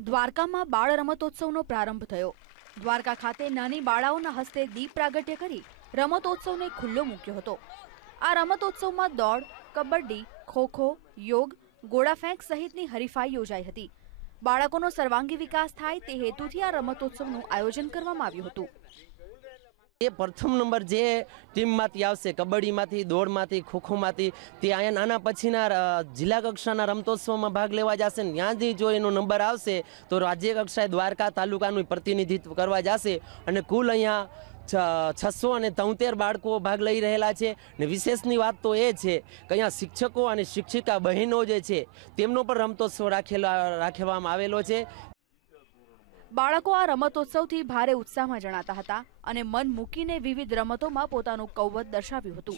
દ્વારકામાં બાળ રમતોત્સવનો પ્રારંભ થયો। દ્વારકા ખાતે નાની બાળાઓના હસ્તે દીપ પ્રાગટ્ય કરી રમતોત્સવને ખુલ્લો મૂક્યો હતો। આ રમતોત્સવમાં દોડ, કબડ્ડી, ખોખો, યોગ, ગોળાફેંક સહિતની હરીફાઈ યોજાઈ હતી। બાળકોનો સર્વાંગી વિકાસ થાય તે હેતુથી આ રમતોત્સવનું આયોજન કરવામાં આવ્યું હતું। प्रथम नंबर जे टीम में आवशे कबड्डी में दौड़ में खोखो में ते अँ नाना पछीना जिला कक्षाना रमतोत्सव में भाग लेवा जाशे। त्यां जो एनो नंबर आवशे तो राज्य कक्षाए द्वारका तालुकानुं प्रतिनिधित्व करवा जाशे अने कुल अहींया 673 बाळको भाग लई रहेला छे। ने विशेषनी वात तो ए छे के अहींया शिक्षको अने शिक्षिका बहेनो जे छे तेमनो पण रमतोत्सव राखवामां आवेलो छे। बाळको आ रमतोत्सवथी भारे उत्साहमां जणाता हता अने मन मूकीने विविध रमतोमां पोतानुं कौवत दर्शाव्युं हतुं।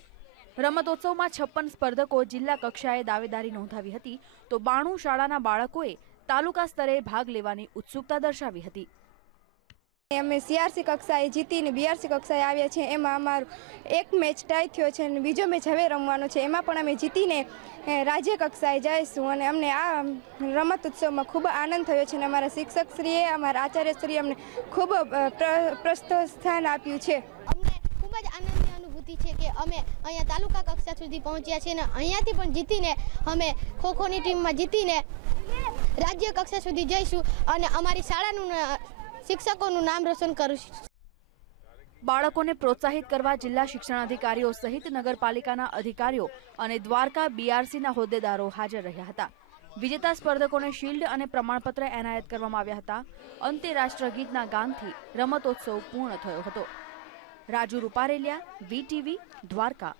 रमतोत्सवमां 56 स्पर्धको जिल्ला कक्षाए दावेदारी नोंधावी हती तो 92 शाळाना बाळकोए तालुका स्तरे भाग लेवानी उत्सुकता दर्शावी हती। अमे सीआरसी कक्षाए जीतीने बीआरसी कक्षाए आव्या छे। एमां अमारो एक मैच टाई थयो छे अने बीजो मैच हवे रमवानो छे। एमां पण अमे जीतीने राज्य कक्षाए जईशुं अने अमने आ रमत उत्सवमां खूब आनंद थयो छे। अमारा शिक्षकश्रीए अमारा आचार्यश्रीए अमने खूब प्रोत्साहन आप्युं छे। अमने खूब ज आनंदनी अनुभूति छे के अमे अहींया तालुका कक्षा सुधी पहोंच्या छे ने अहींयाथी पण जीतीने अमे खोखोनी टीममां जीतीने राज्य कक्षा सुधी जईशुं अने अमारी शाळानुं शिक्षकोनुं नाम रोशन करूं। बाळकोने प्रोत्साहित करवा जिल्ला शिक्षणाधिकारीओ सहित नगरपालिकाना अधिकारीओ अने द्वारका बीआरसीना होद्देदारो हाजर रह्या हता। विजेता स्पर्धकोने शील्ड अने प्रमाणपत्र एनायत करवामां આવ્યા હતા। અંતે રાષ્ટ્રગીતના ગાનથી રમતોત્સવ પૂર્ણ થયો હતો। રાજુ રૂપારેલિયા, વીટીવી, દ્વારકા।